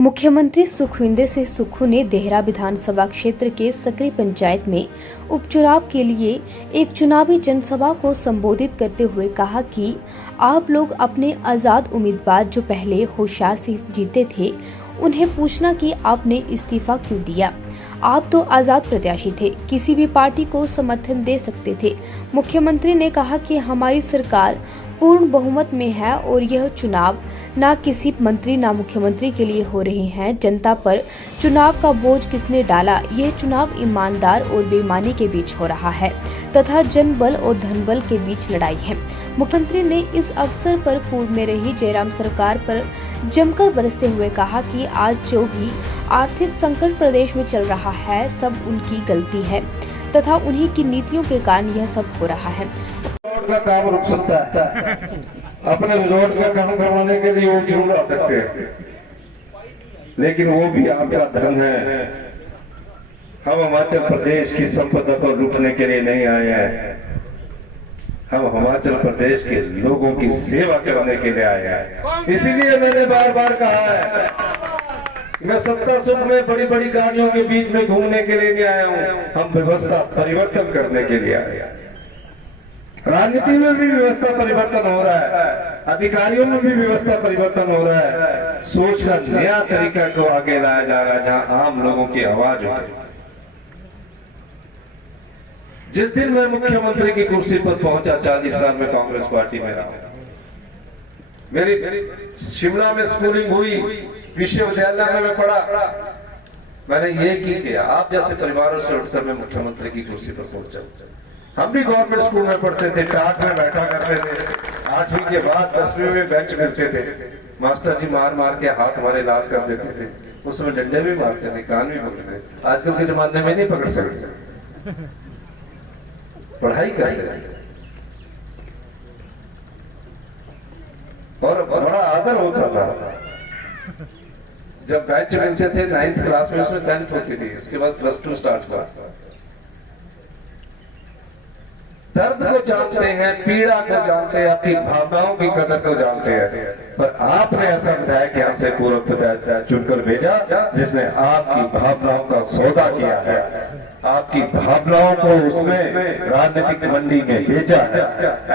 मुख्यमंत्री सुखविंदर सिंह सुक्खू ने देहरा विधानसभा क्षेत्र के सकरी पंचायत में उपचुनाव के लिए एक चुनावी जनसभा को संबोधित करते हुए कहा कि आप लोग अपने आजाद उम्मीदवार जो पहले होशियार से जीते थे उन्हें पूछना कि आपने इस्तीफा क्यों दिया। आप तो आजाद प्रत्याशी थे, किसी भी पार्टी को समर्थन दे सकते थे। मुख्यमंत्री ने कहा कि हमारी सरकार पूर्ण बहुमत में है और यह चुनाव न किसी मंत्री न मुख्यमंत्री के लिए हो रहे हैं। जनता पर चुनाव का बोझ किसने डाला? यह चुनाव ईमानदार और बेईमानी के बीच हो रहा है तथा जनबल और धनबल के बीच लड़ाई है। मुख्यमंत्री ने इस अवसर पर पूर्व में रही जयराम सरकार पर जमकर बरसते हुए कहा कि आज जो भी आर्थिक संकट प्रदेश में चल रहा है सब उनकी गलती है तथा उन्हीं की नीतियों के कारण यह सब हो रहा है। का काम रुक सकता है, अपने रिजॉर्ट का काम करवाने के लिए वो जरूर आ सकते हैं, लेकिन वो भी आपका धन है। हम हिमाचल प्रदेश की संपदा को लूटने के लिए नहीं आए हैं, हम हिमाचल प्रदेश के लोगों की सेवा करने के लिए आए हैं। इसीलिए मैंने बार बार कहा है, मैं सत्ता सुख में बड़ी बड़ी गाड़ियों के बीच में घूमने के लिए नहीं आया हूँ, हम व्यवस्था परिवर्तन करने के लिए आए हैं। राजनीति में भी व्यवस्था परिवर्तन हो रहा है, अधिकारियों में भी व्यवस्था परिवर्तन हो रहा है, सोच का नया तरीका को आगे लाया जा रहा है जहां आम लोगों की आवाज हो। जिस दिन मैं मुख्यमंत्री की कुर्सी पर पहुंचा, 40 साल में कांग्रेस पार्टी में रहा, मेरी शिमला में स्कूलिंग हुई, विश्वविद्यालय में मैं पढ़ा, मैंने ये की किया आप जैसे परिवारों से उठकर मैं मुख्यमंत्री की कुर्सी पर पहुंचा। हम भी गवर्नमेंट स्कूल में पढ़ते थे, टाट में बैठा करते थे, 8वीं के बाद 10वीं में बेंच मिलते थे, मास्टर जी मार मार के हाथ हमारे लाल कर देते थे, उसमें डंडे भी मारते थे, कान भी पकड़ते थे। आजकल के जमाने में नहीं पकड़ सकते, पढ़ाई करते थे और बड़ा आदर होता था। जब बेंच मिलते थे 9th क्लास में, उसमें 10th होती थी, उसके बाद +2 स्टार्ट हुआ। दर्द को जानते हैं, पीड़ा को जानते हैं, आपकी भावनाओं की कदर को जानते हैं, पर आपने ऐसा विधायक यहाँ से पूर्व विधायक चुनकर भेजा जिसने आपकी भावनाओं का सौदा किया है, आपकी भावनाओं को उसने राजनीतिक मंडी में बेचा है।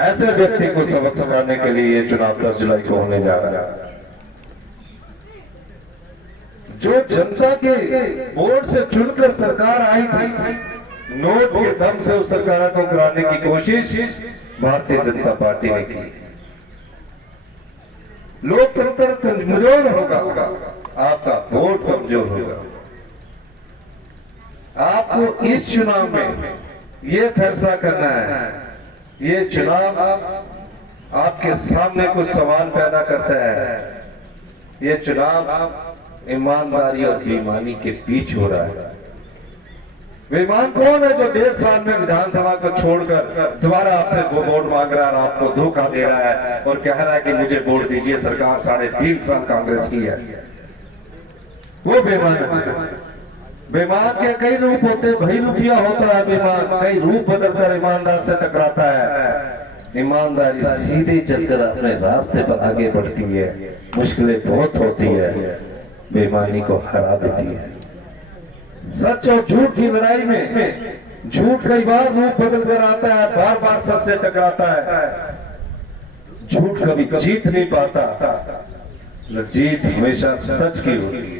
ऐसे व्यक्ति को सबक सिखाने के लिए ये चुनाव 10 जुलाई को होने जा रहा है। जो जनता के वोट से चुनकर सरकार आई थी, नोट के दम से उस सरकार को गिराने की कोशिश भारतीय जनता पार्टी ने की। लोकतंत्र कमजोर होगा, आपका वोट कमजोर होगा। आपको इस चुनाव में ये फैसला करना है, ये चुनाव आपके सामने कुछ सवाल पैदा करता है। ये चुनाव ईमानदारी और बेईमानी के बीच हो रहा है। बेईमान कौन है जो 1.5 साल में विधानसभा को छोड़कर दोबारा आपसे वोट मांग रहा है, आपको धोखा दे रहा है और कह रहा है कि मुझे वोट दीजिए, सरकार 3.5 साल कांग्रेस की है। वो बेईमान है। बेईमान के कई रूप होते, भाई रुपया होता है बेईमान, कई रूप बदलकर ईमानदार से टकराता है। ईमानदारी सीधे चलकर अपने रास्ते पर आगे बढ़ती है, मुश्किलें बहुत होती है, बेईमानी को हरा देती है। सच और झूठ की लड़ाई में झूठ कई बार रूप बदल कर आता है, बार बार सच से टकराता है। झूठ कभी जीत नहीं पाता, जीत हमेशा सच की होती है।